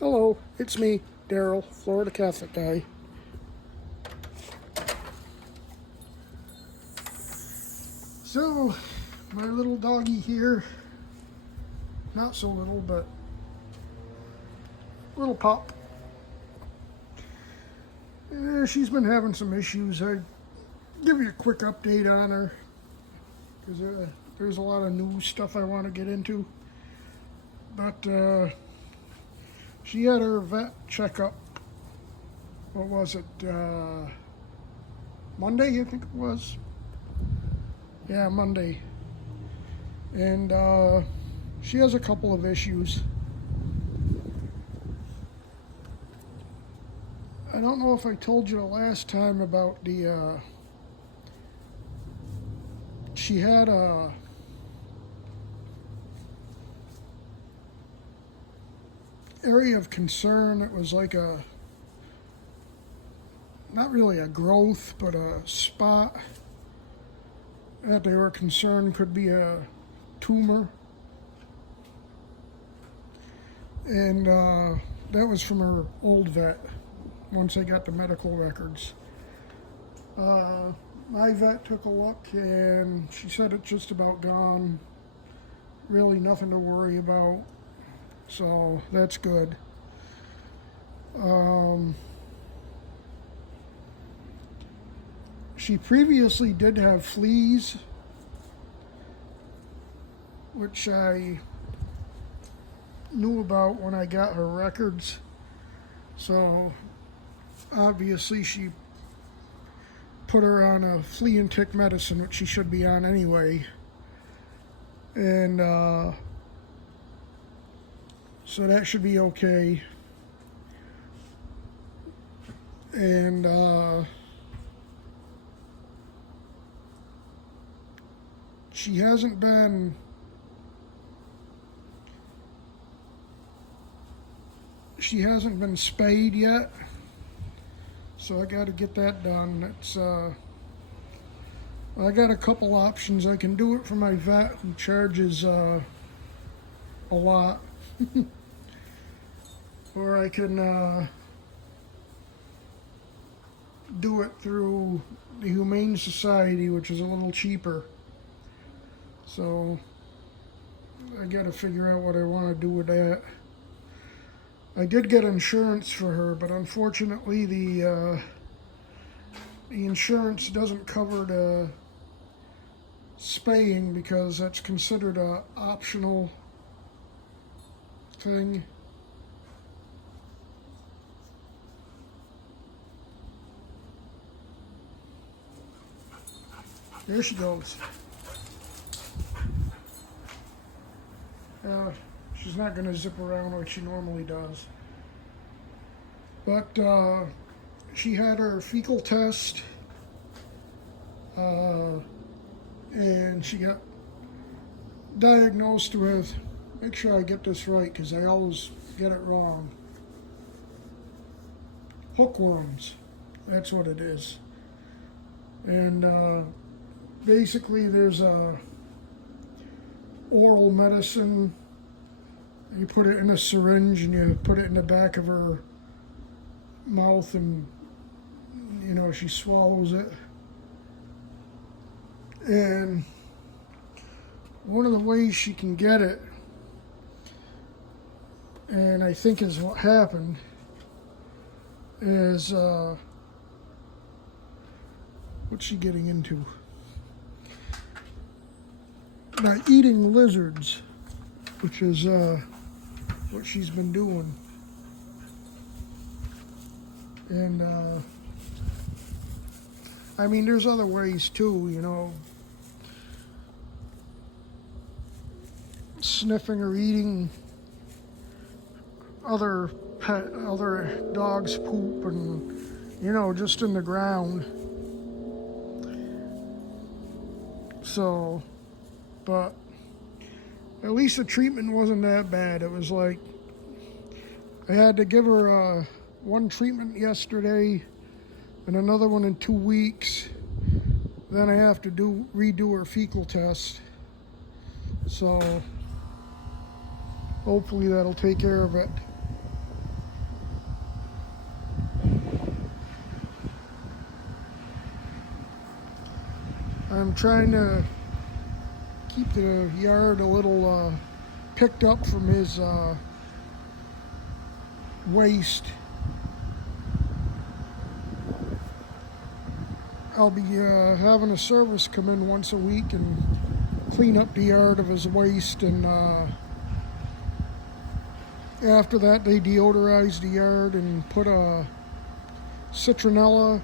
Hello, it's me, Daryl, Florida Catholic guy. So, my little doggy here, not so little, but little pup. She's been having some issues. I give you a quick update on her because there's a lot of new stuff I want to get into. But she had her vet checkup. What was it? Monday, I think it was. Yeah, Monday. And she has a couple of issues. I don't know if I told you the last time about she had a area of concern. It was like not really a growth, but a spot that they were concerned could be a tumor. And that was from her old vet once I got the medical records. My vet took a look and she said it's just about gone. Really nothing to worry about. So that's good. She previously did have fleas, which I knew about when I got her records. So obviously she put her on a flea and tick medicine, which she should be on anyway. And so that should be okay. And she hasn't been spayed yet, so I got to get that done. It's I got a couple options. I can do it for my vet, who charges a lot, or I can do it through the Humane Society, which is a little cheaper. So I got to figure out what I want to do with that. I did get insurance for her, but unfortunately the insurance doesn't cover the spaying because that's considered a optional thing. There she goes. She's not going to zip around like she normally does. But she had her fecal test, and she got diagnosed with, make sure I get this right because I always get it wrong, hookworms. That's what it is. And basically there's a oral medicine. You put it in a syringe and you put it in the back of her mouth, and she swallows it. And one of the ways she can get it, and I think is what happened, is what's she getting into? By eating lizards, which is what she's been doing. And I mean, there's other ways too, sniffing or eating other dogs' poop, and just in the ground. So, but at least the treatment wasn't that bad. It was like I had to give her one treatment yesterday and another one in 2 weeks. Then I have to redo her fecal test. So hopefully that'll take care of it. I'm trying to keep the yard a little picked up from his waste. I'll be having a service come in once a week and clean up the yard of his waste, and after that they deodorize the yard and put a citronella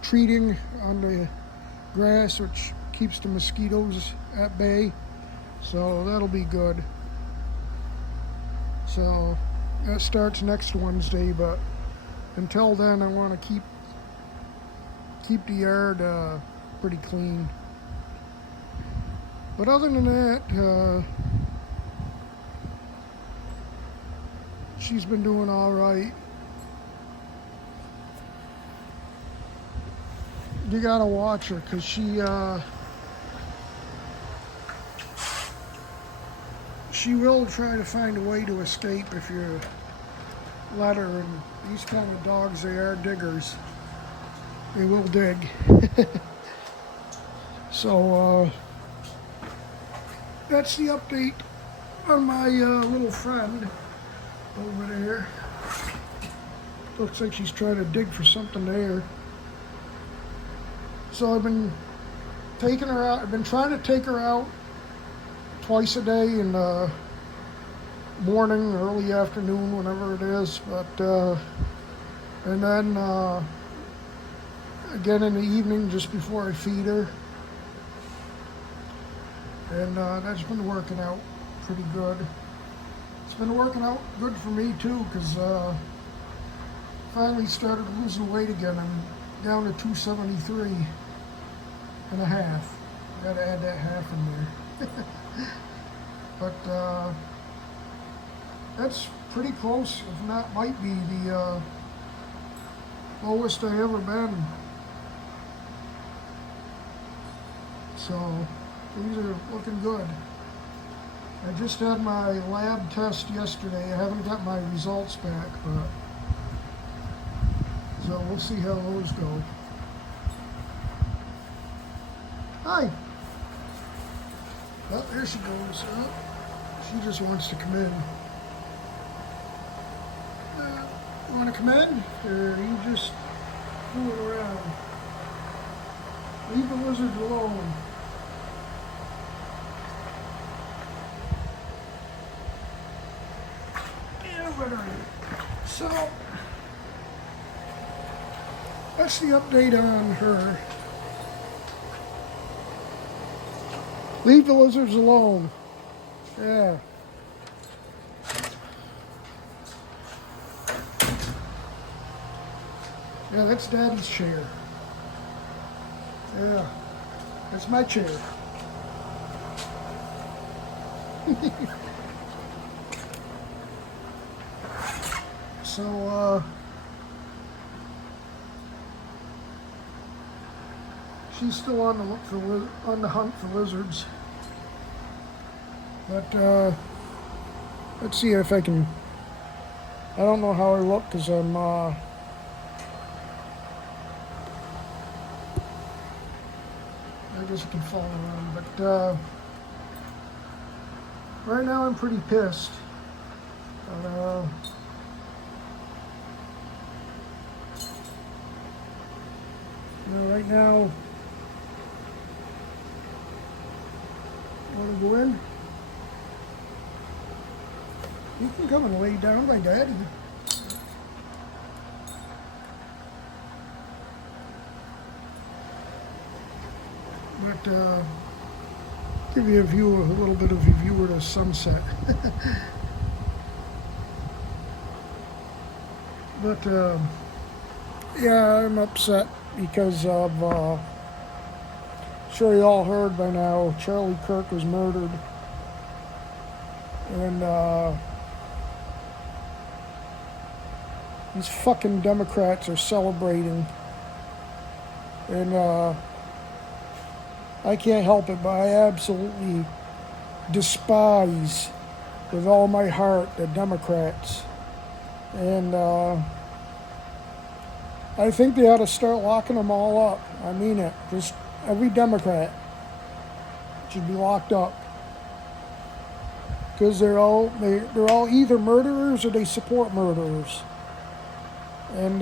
treating on the grass, which keeps the mosquitoes at bay, so that'll be good. So that starts next Wednesday, but until then I want to keep the yard pretty clean. But other than that, she's been doing all right. You gotta watch her, because she will try to find a way to escape if you let her, and these kind of dogs, they are diggers. They will dig. So that's the update on my little friend over there. Looks like she's trying to dig for something there. So I've been taking her out. I've been trying to take her out twice a day, in the morning, early afternoon, whenever it is. But and then again in the evening, just before I feed her. And that's been working out pretty good. It's been working out good for me too, because finally started losing weight again. I'm down to 273 and a half. I gotta add that half in there. But that's pretty close, if not might be the lowest I ever been. So things are looking good. I just had my lab test yesterday. I haven't got my results back, but so we'll see how those go. Hi. Oh, there she goes. Oh, she just wants to come in. You want to come in? Or you just fooling around? Leave the lizards alone. So that's the update on her. Leave the lizards alone. Yeah. Yeah, that's Daddy's chair. Yeah, that's my chair. So, she's still on the hunt for lizards. But let's see if I can. I don't know how I look, because I'm I guess I can fall around, but right now I'm pretty pissed. Right now, want to go in? You can come and lay down by Daddy. But give you a little bit of a view of the sunset. But yeah, I'm upset because of, sure you all heard by now, Charlie Kirk was murdered. And these fucking Democrats are celebrating. And I can't help it, but I absolutely despise with all my heart the Democrats. And I think they ought to start locking them all up. I mean it. Just Every Democrat should be locked up because they're all either murderers or they support murderers. And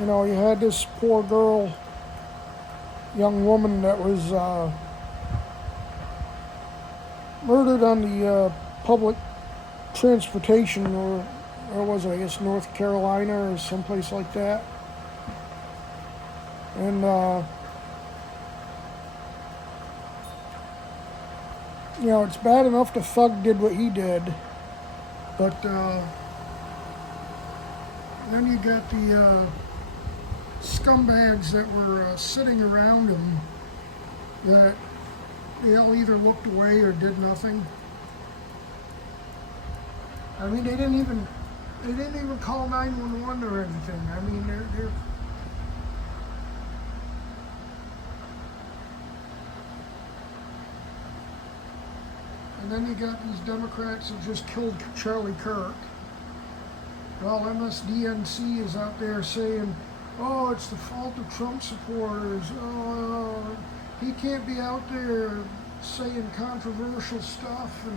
you had this poor girl, young woman that was murdered on the public transportation, or was it, I guess, North Carolina or someplace like that. And it's bad enough the thug did what he did, but then you got the scumbags that were sitting around him that they all either looked away or did nothing. I mean, they didn't even call 911 or anything. I mean, they're and then you got these Democrats that just killed Charlie Kirk. Well, MSDNC is out there saying, oh, it's the fault of Trump supporters. Oh, he can't be out there saying controversial stuff. And,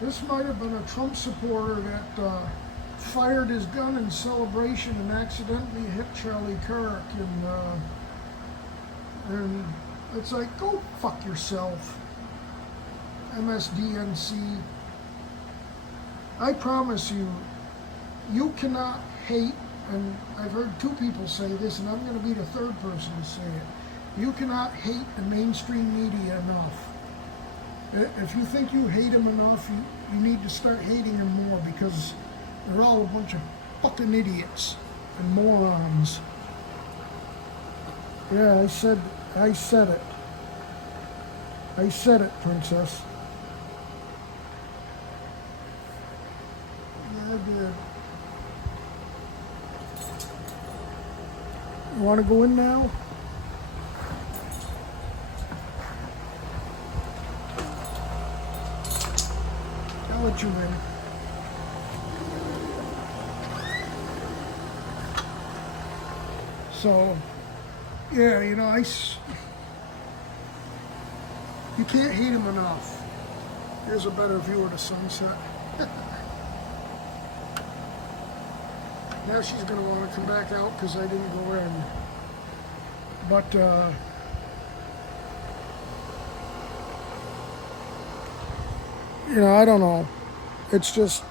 this might have been a Trump supporter that fired his gun in celebration and accidentally hit Charlie Kirk. And it's like, go fuck yourself, MSDNC. I promise you, you cannot hate, and I've heard two people say this, and I'm going to be the third person to say it. You cannot hate the mainstream media enough. If you think you hate them enough, you need to start hating them more, because they're all a bunch of fucking idiots and morons. Yeah, I said it. I said it, princess. Yeah, I did. You want to go in now? I'll let you in. So, yeah, you can't hate him enough. Here's a better view of the sunset. Now she's going to want to come back out because I didn't go in. But, I don't know. It's just,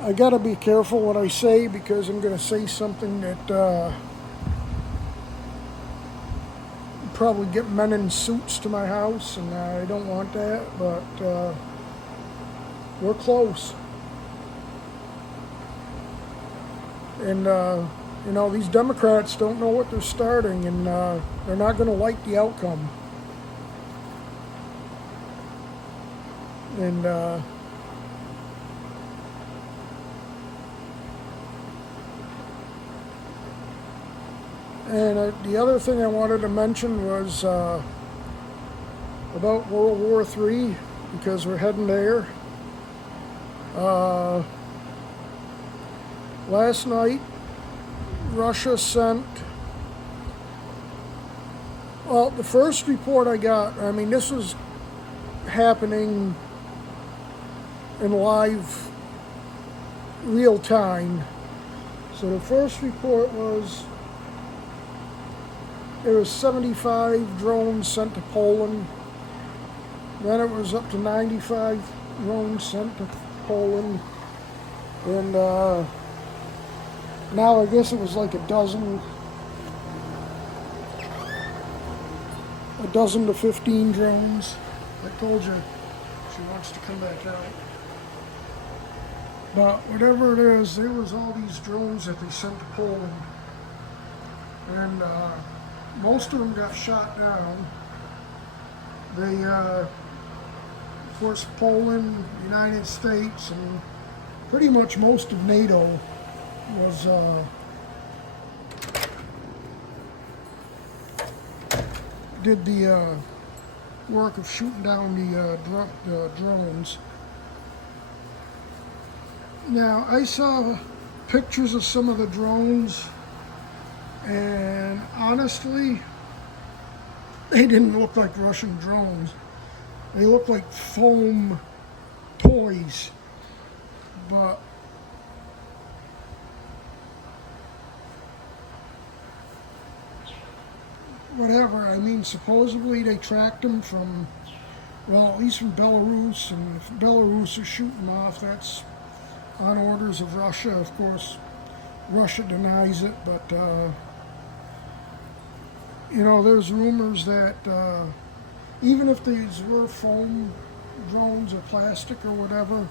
I got to be careful what I say, because I'm going to say something that probably get men in suits to my house, and I don't want that, but we're close. And these Democrats don't know what they're starting, and they're not going to like the outcome. And the other thing I wanted to mention was about World War III, because we're heading there. Last night, Russia sent, well, the first report I got, I mean, this was happening in live, real time. So the first report was there was 75 drones sent to Poland. Then it was up to 95 drones sent to Poland. And now I guess it was like a dozen to 15 drones. I told you she wants to come back out. But whatever it is, there was all these drones that they sent to Poland. And most of them got shot down. They, of course, Poland, United States, and pretty much most of NATO was did the work of shooting down the drones. Now, I saw pictures of some of the drones, and honestly, they didn't look like Russian drones. They looked like foam toys. But whatever, I mean, supposedly they tracked them from, well, at least from Belarus, and if Belarus is shooting off, that's on orders of Russia. Of course, Russia denies it, but there's rumors that even if these were foam drones or plastic or whatever,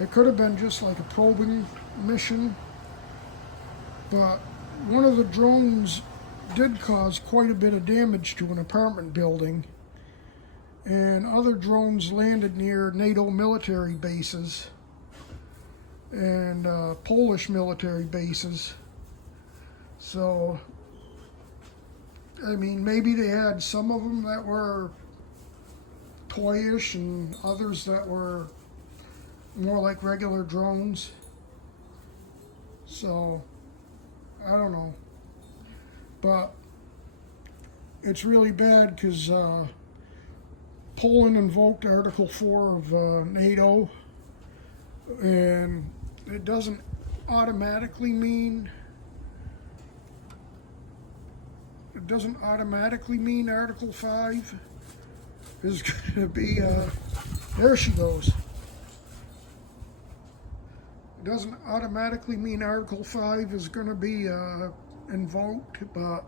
it could have been just like a probing mission. But one of the drones did cause quite a bit of damage to an apartment building, and other drones landed near NATO military bases and Polish military bases. So, I mean, maybe they had some of them that were toyish and others that were more like regular drones. So, I don't know. But it's really bad because Poland invoked Article 4 of NATO, and it doesn't automatically mean Article 5 is going to be, there she goes. It doesn't automatically mean Article 5 is going to be invoked, but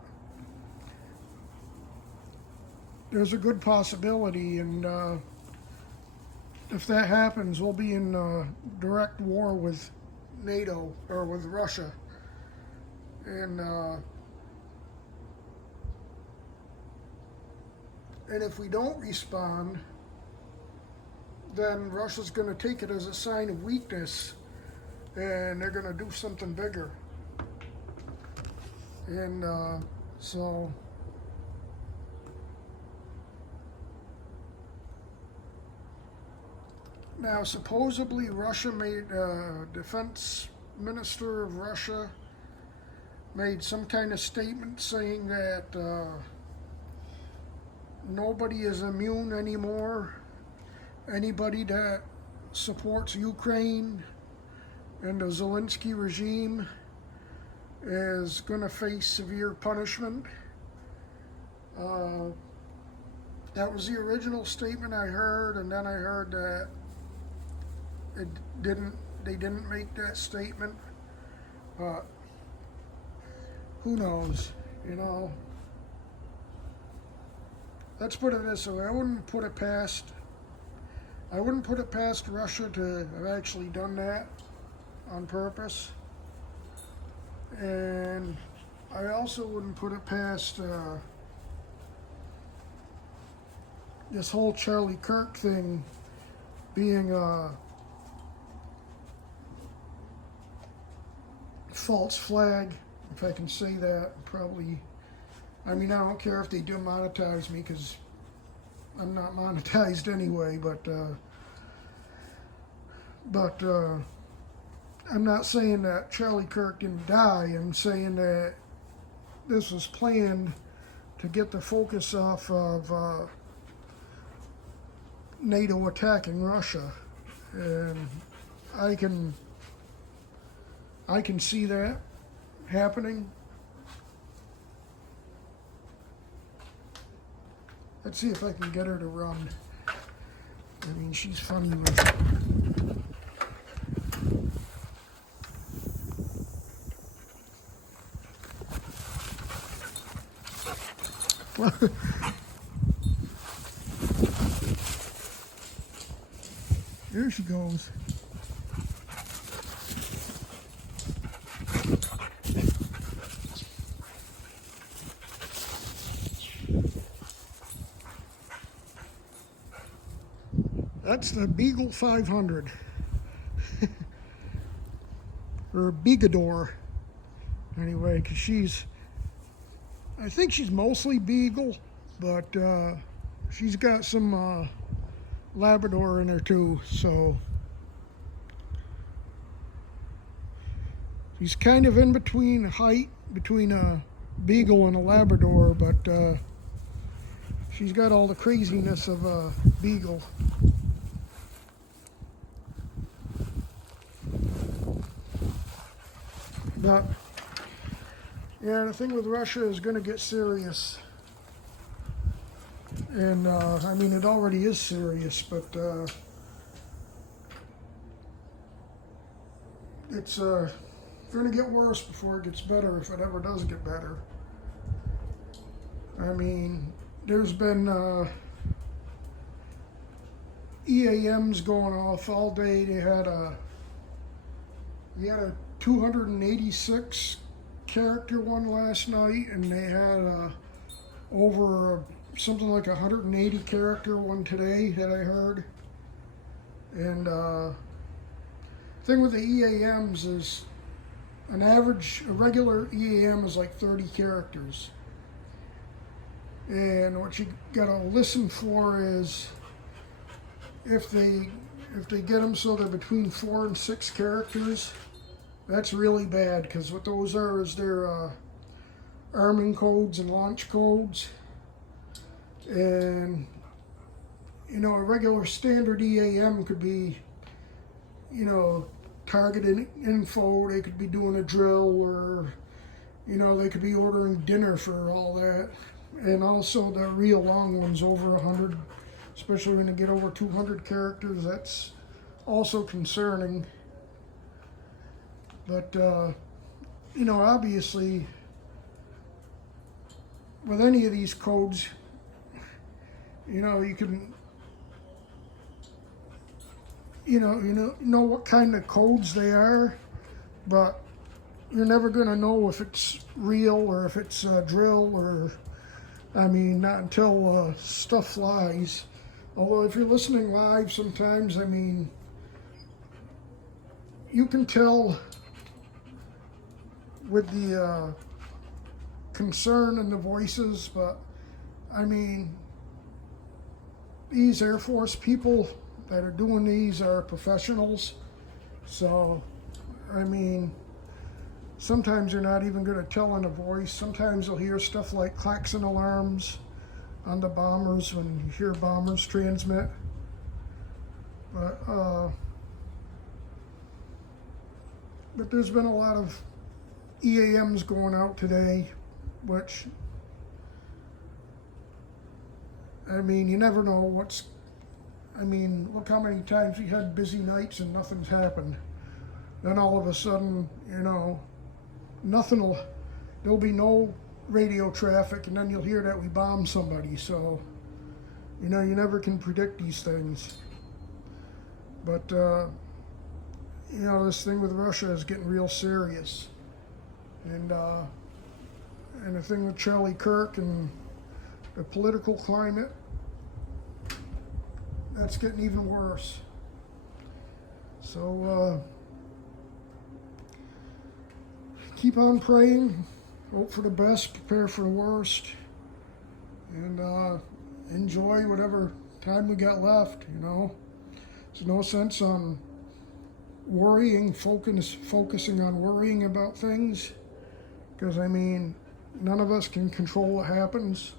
there's a good possibility, and if that happens, we'll be in direct war with NATO, or with Russia. And if we don't respond, then Russia's going to take it as a sign of weakness, and they're going to do something bigger. And so now supposedly Russia made, defense minister of Russia made some kind of statement saying that nobody is immune anymore. Anybody that supports Ukraine and the Zelensky regime is going to face severe punishment. That was the original statement I heard, and then I heard that they didn't make that statement. But who knows, Let's put it this way, I wouldn't put it past Russia to have actually done that on purpose. And I also wouldn't put it past this whole Charlie Kirk thing being a false flag, if I can say that. Probably, I mean, I don't care if they demonetize me because I'm not monetized anyway, but I'm not saying that Charlie Kirk didn't die. I'm saying that this was planned to get the focus off of NATO attacking Russia, and I can see that happening. Let's see if I can get her to run. I mean, she's funny with it. There she goes. That's the Beagle 500. Or Beagador. Anyway, because I think she's mostly Beagle, but she's got some Labrador in her too, so He's kind of in between height, between a Beagle and a Labrador, but she's got all the craziness of a Beagle. But yeah, the thing with Russia is going to get serious. And I mean, it already is serious, but it's going to get worse before it gets better, if it ever does get better. I mean, there's been EAMs going off all day. They had a 286 character one last night, and they had over something like 180 character one today that I heard. And thing with the EAMs is a regular EAM is like 30 characters. And what you gotta listen for is if they get them so they're between 4 and 6 characters, that's really bad, because what those are is they're arming codes and launch codes. And you know, a regular standard EAM could be, you know, targeted info. They could be doing a drill, or you know, they could be ordering dinner for all that. And also the real long ones, over 100, especially when you get over 200 characters, that's also concerning. But you know, obviously with any of these codes, you know, you can know what kind of codes they are, but you're never going to know if it's real or if it's a drill, or I mean, not until stuff flies. Although if you're listening live sometimes, I mean, you can tell with the concern in the voices. But I mean, these Air Force people that are doing these are professionals. So, I mean, sometimes you're not even going to tell in a voice. Sometimes you'll hear stuff like klaxon alarms on the bombers when you hear bombers transmit. But there's been a lot of EAMs going out today, which, I mean, you never know what's, I mean, look how many times we had busy nights and nothing's happened. Then all of a sudden, you know, there'll be no radio traffic, and then you'll hear that we bombed somebody. So, you know, you never can predict these things. But, you know, this thing with Russia is getting real serious. And the thing with Charlie Kirk and the political climate, that's getting even worse. So, keep on praying, hope for the best, prepare for the worst, and enjoy whatever time we got left, you know. There's no sense on worrying, focusing on worrying about things, because, I mean, none of us can control what happens.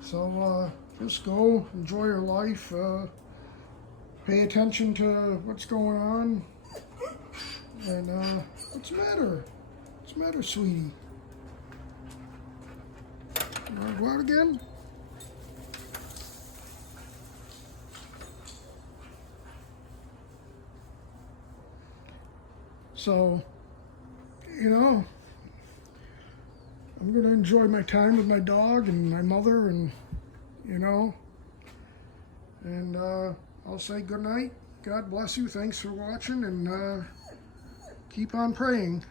So just go, enjoy your life, pay attention to what's going on, and what's the matter? What's the matter, sweetie? You want to go out again? So, you know, I'm going to enjoy my time with my dog and my mother, and, you know, and I'll say good night. God bless you. Thanks for watching, and keep on praying.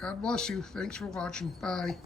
God bless you. Thanks for watching. Bye.